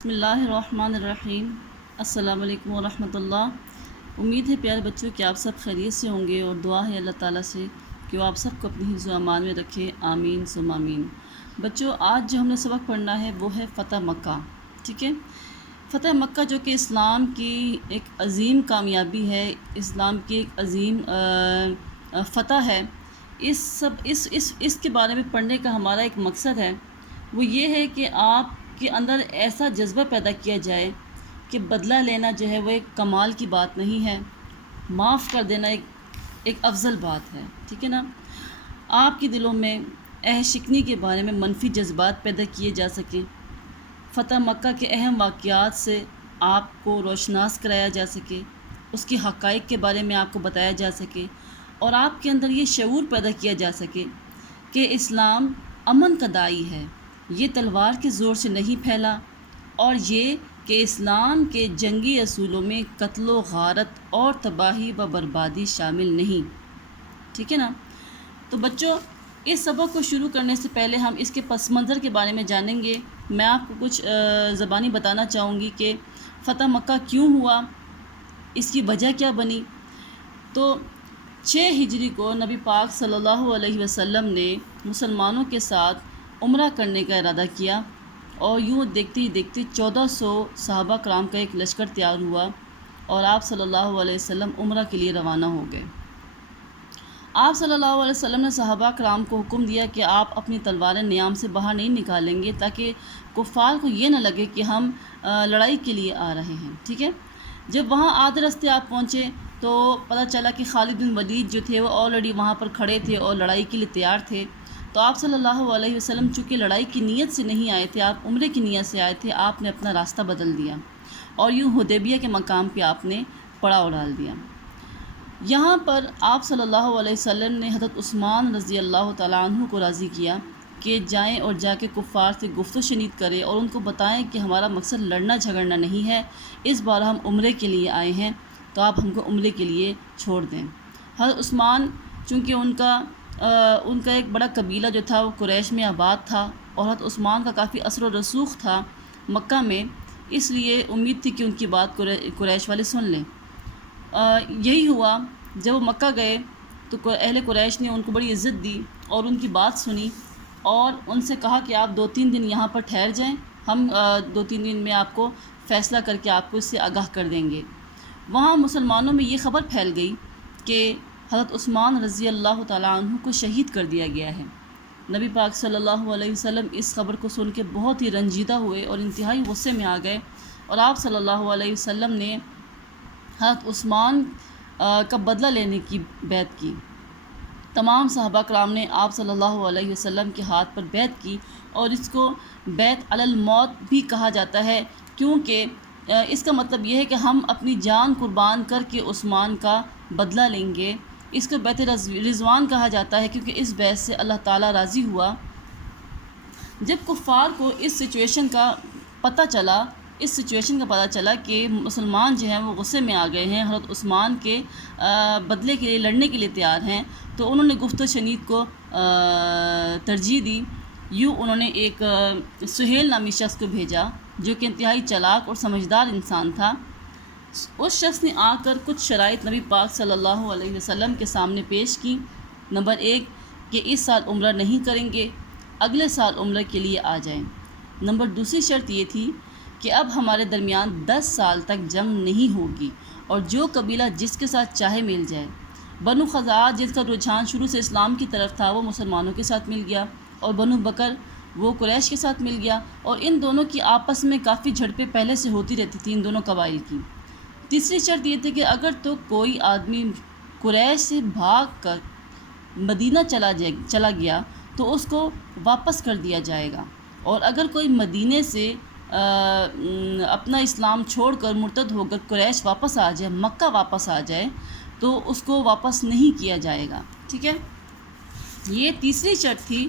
بسم اللہ الرحمن الرحیم۔ السلام علیکم ورحمۃ اللہ۔ امید ہے پیارے بچوں کہ آپ سب خیریت سے ہوں گے، اور دعا ہے اللہ تعالیٰ سے کہ وہ آپ سب کو اپنی حفظ و امان میں رکھے، آمین ثم آمین۔ بچوں، آج جو ہم نے سبق پڑھنا ہے وہ ہے فتح مکہ، ٹھیک ہے۔ فتح مکہ جو کہ اسلام کی ایک عظیم کامیابی ہے، اسلام کی ایک عظیم فتح ہے۔ اس کے بارے میں پڑھنے کا ہمارا ایک مقصد ہے، وہ یہ ہے کہ آپ کے اندر ایسا جذبہ پیدا کیا جائے کہ بدلہ لینا جو ہے وہ ایک کمال کی بات نہیں ہے، معاف کر دینا ایک افضل بات ہے، ٹھیک ہے نا۔ آپ کے دلوں میں شکنی کے بارے میں منفی جذبات پیدا کیے جا سکیں، فتح مکہ کے اہم واقعات سے آپ کو روشناس کرایا جا سکے، اس کے حقائق کے بارے میں آپ کو بتایا جا سکے، اور آپ کے اندر یہ شعور پیدا کیا جا سکے کہ اسلام امن کا داعی ہے، یہ تلوار کے زور سے نہیں پھیلا، اور یہ کہ اسلام کے جنگی اصولوں میں قتل و غارت اور تباہی و بربادی شامل نہیں، ٹھیک ہے نا۔ تو بچوں، اس سبق کو شروع کرنے سے پہلے ہم اس کے پس منظر کے بارے میں جانیں گے۔ میں آپ کو کچھ زبانی بتانا چاہوں گی کہ فتح مکہ کیوں ہوا، اس کی وجہ کیا بنی۔ تو 6 ہجری کو نبی پاک صلی اللہ علیہ وسلم نے مسلمانوں کے ساتھ عمرہ کرنے کا ارادہ کیا، اور یوں دیکھتے ہی دیکھتے 1400 صحابہ کرام کا ایک لشکر تیار ہوا، اور آپ صلی اللہ علیہ وسلم عمرہ کے لیے روانہ ہو گئے۔ آپ صلی اللہ علیہ وسلم نے صحابہ کرام کو حکم دیا کہ آپ اپنی تلواریں نیام سے باہر نہیں نکالیں گے، تاکہ کفار کو یہ نہ لگے کہ ہم لڑائی کے لیے آ رہے ہیں، ٹھیک ہے۔ جب وہاں آدھے راستے آپ پہنچے تو پتہ چلا کہ خالد بن ولید جو تھے وہ آلریڈی وہاں پر کھڑے تھے اور لڑائی کے لیے تیار تھے۔ تو آپ صلی اللہ علیہ وسلم چونکہ لڑائی کی نیت سے نہیں آئے تھے، آپ عمرے کی نیت سے آئے تھے، آپ نے اپنا راستہ بدل دیا، اور یوں حدیبیہ کے مقام پہ آپ نے پڑاؤ ڈال دیا۔ یہاں پر آپ صلی اللہ علیہ وسلم نے حضرت عثمان رضی اللہ تعالیٰ عنہ کو راضی کیا کہ جائیں اور جا کے کفار سے گفت و شنید کریں، اور ان کو بتائیں کہ ہمارا مقصد لڑنا جھگڑنا نہیں ہے، اس بار ہم عمرے کے لیے آئے ہیں، تو آپ ہم کو عمرے کے لیے چھوڑ دیں۔ حضرت عثمان چونکہ ان کا ایک بڑا قبیلہ جو تھا وہ قریش میں آباد تھا، اور حضرت عثمان کا کافی اثر و رسوخ تھا مکہ میں، اس لیے امید تھی کہ ان کی بات قریش والے سن لیں۔ یہی ہوا، جب وہ مکہ گئے تو اہل قریش نے ان کو بڑی عزت دی اور ان کی بات سنی، اور ان سے کہا کہ آپ 2-3 دن یہاں پر ٹھہر جائیں، ہم 2-3 دن میں آپ کو فیصلہ کر کے آپ کو اس سے آگاہ کر دیں گے۔ وہاں مسلمانوں میں یہ خبر پھیل گئی کہ حضرت عثمان رضی اللہ تعالیٰ عنہ کو شہید کر دیا گیا ہے۔ نبی پاک صلی اللہ علیہ وسلم اس خبر کو سن کے بہت ہی رنجیدہ ہوئے اور انتہائی غصے میں آ گئے، اور آپ صلی اللہ علیہ وسلم نے حضرت عثمان کا بدلہ لینے کی بیعت کی۔ تمام صحابہ کرام نے آپ صلی اللہ علیہ وسلم کے ہاتھ پر بیعت کی، اور اس کو بیعت علی الموت بھی کہا جاتا ہے، کیونکہ اس کا مطلب یہ ہے کہ ہم اپنی جان قربان کر کے عثمان کا بدلہ لیں گے۔ اس کو بیعت رضوان کہا جاتا ہے، کیونکہ اس بیعت سے اللہ تعالیٰ راضی ہوا۔ جب کفار کو اس سچویشن کا پتہ چلا کہ مسلمان جو ہیں وہ غصے میں آ گئے ہیں، حضرت عثمان کے بدلے کے لیے لڑنے کے لیے تیار ہیں، تو انہوں نے گفت و شنید کو ترجیح دی۔ یوں انہوں نے ایک سہیل نامی شخص کو بھیجا، جو کہ انتہائی چالاک اور سمجھدار انسان تھا۔ اس شخص نے آ کر کچھ شرائط نبی پاک صلی اللہ علیہ وسلم کے سامنے پیش کی۔ نمبر 1 کہ اس سال عمرہ نہیں کریں گے، اگلے سال عمرہ کے لیے آ جائیں۔ نمبر 2 شرط یہ تھی کہ اب ہمارے درمیان 10 سال تک جنگ نہیں ہوگی، اور جو قبیلہ جس کے ساتھ چاہے مل جائے۔ بنو خزاعہ جس کا رجحان شروع سے اسلام کی طرف تھا وہ مسلمانوں کے ساتھ مل گیا، اور بنو بکر وہ قریش کے ساتھ مل گیا، اور ان دونوں کی آپس میں کافی جھڑپیں پہلے سے ہوتی رہتی تھیں ان دونوں قبائل کی۔ تیسری شرط یہ تھی کہ اگر تو کوئی آدمی قریش سے بھاگ کر مدینہ چلا گیا تو اس کو واپس کر دیا جائے گا، اور اگر کوئی مدینے سے اپنا اسلام چھوڑ کر مرتد ہو کر قریش واپس آ جائے، مکہ واپس آ جائے، تو اس کو واپس نہیں کیا جائے گا، ٹھیک ہے۔ یہ تیسری شرط تھی،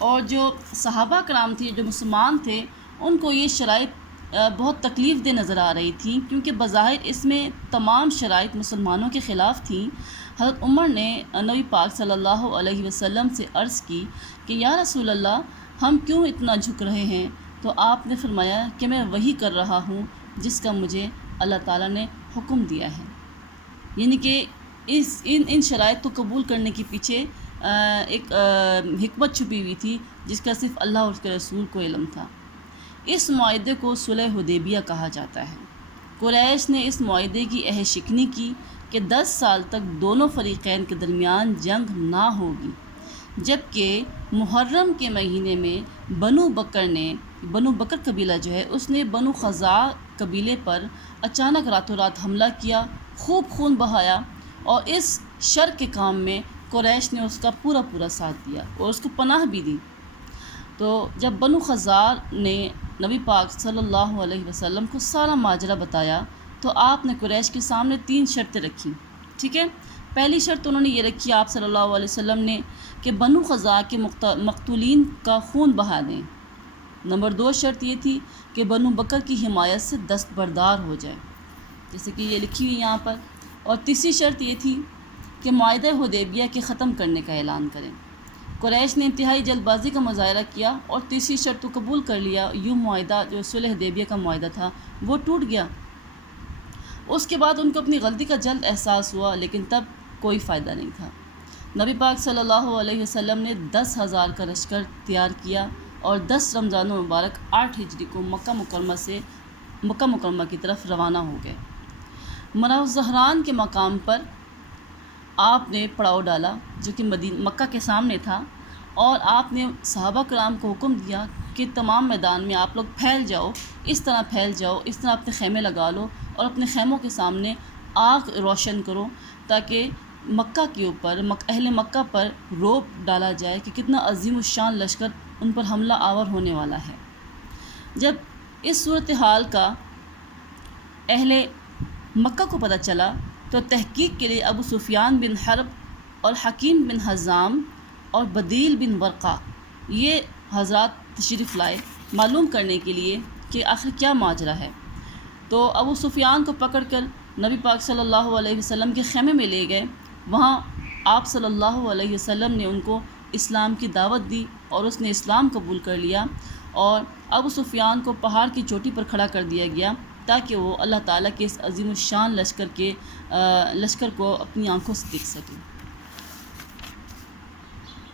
اور جو صحابہ کرام تھے، جو مسلمان تھے، ان کو یہ شرائط بہت تکلیف دہ نظر آ رہی تھیں، کیونکہ بظاہر اس میں تمام شرائط مسلمانوں کے خلاف تھیں۔ حضرت عمر نے نبی پاک صلی اللہ علیہ وسلم سے عرض کی کہ یا رسول اللہ، ہم کیوں اتنا جھک رہے ہیں، تو آپ نے فرمایا کہ میں وہی کر رہا ہوں جس کا مجھے اللہ تعالیٰ نے حکم دیا ہے. یعنی کہ ان شرائط کو قبول کرنے کے پیچھے ایک حکمت چھپی ہوئی تھی جس کا صرف اللہ اور اس کے رسول کو علم تھا. اس معاہدے کو صلح حدیبیہ کہا جاتا ہے. قریش نے اس معاہدے کی عہد شکنی کی کہ 10 سال تک دونوں فریقین کے درمیان جنگ نہ ہوگی، جبکہ محرم کے مہینے میں بنو بکر قبیلہ جو ہے اس نے بنو خزاع قبیلے پر اچانک راتوں رات حملہ کیا، خوب خون بہایا، اور اس شر کے کام میں قریش نے اس کا پورا ساتھ دیا اور اس کو پناہ بھی دی. تو جب بنو خزاع نے نبی پاک صلی اللہ علیہ وسلم کو سارا ماجرا بتایا تو آپ نے قریش کے سامنے 3 شرطیں رکھی. ٹھیک ہے، پہلی شرط انہوں نے یہ رکھی آپ صلی اللہ علیہ وسلم نے کہ بنو خزاع کے مقتولین کا خون بہا دیں. نمبر 2 شرط یہ تھی کہ بنو بکر کی حمایت سے دستبردار ہو جائے، جیسے کہ یہ لکھی ہوئی یہاں پر. اور تیسری شرط یہ تھی کہ معاہدہ حدیبیہ کے ختم کرنے کا اعلان کریں. قریش نے انتہائی جلد بازی کا مظاہرہ کیا اور تیسری شرط کو قبول کر لیا. یوں معاہدہ جو صلح حدیبیہ کا معاہدہ تھا وہ ٹوٹ گیا. اس کے بعد ان کو اپنی غلطی کا جلد احساس ہوا، لیکن تب کوئی فائدہ نہیں تھا. نبی پاک صلی اللہ علیہ وسلم نے 10,000 کا لشکر تیار کیا اور 10 رمضان المبارک 8 ہجری کو مکہ مکرمہ کی طرف روانہ ہو گئے. منار الزہران کے مقام پر آپ نے پڑاؤ ڈالا جو کہ مکہ کے سامنے تھا، اور آپ نے صحابہ کرام کو حکم دیا کہ تمام میدان میں آپ لوگ پھیل جاؤ، اس طرح اپنے خیمے لگا لو اور اپنے خیموں کے سامنے آگ روشن کرو تاکہ مکہ کے اوپر اہل مکہ پر رعب ڈالا جائے کہ کتنا عظیم الشان لشکر ان پر حملہ آور ہونے والا ہے. جب اس صورتحال کا اہل مکہ کو پتہ چلا تو تحقیق کے لیے ابو سفیان بن حرب اور حکیم بن حزام اور بدیل بن ورقہ یہ حضرات تشریف لائے معلوم کرنے کے لیے کہ آخر کیا ماجرا ہے. تو ابو سفیان کو پکڑ کر نبی پاک صلی اللہ علیہ وسلم کے خیمے میں لے گئے. وہاں آپ صلی اللہ علیہ وسلم نے ان کو اسلام کی دعوت دی اور اس نے اسلام قبول کر لیا، اور ابو سفیان کو پہاڑ کی چوٹی پر کھڑا کر دیا گیا تاکہ وہ اللہ تعالیٰ کے اس عظیم الشان لشکر کو اپنی آنکھوں سے دیکھ سکے.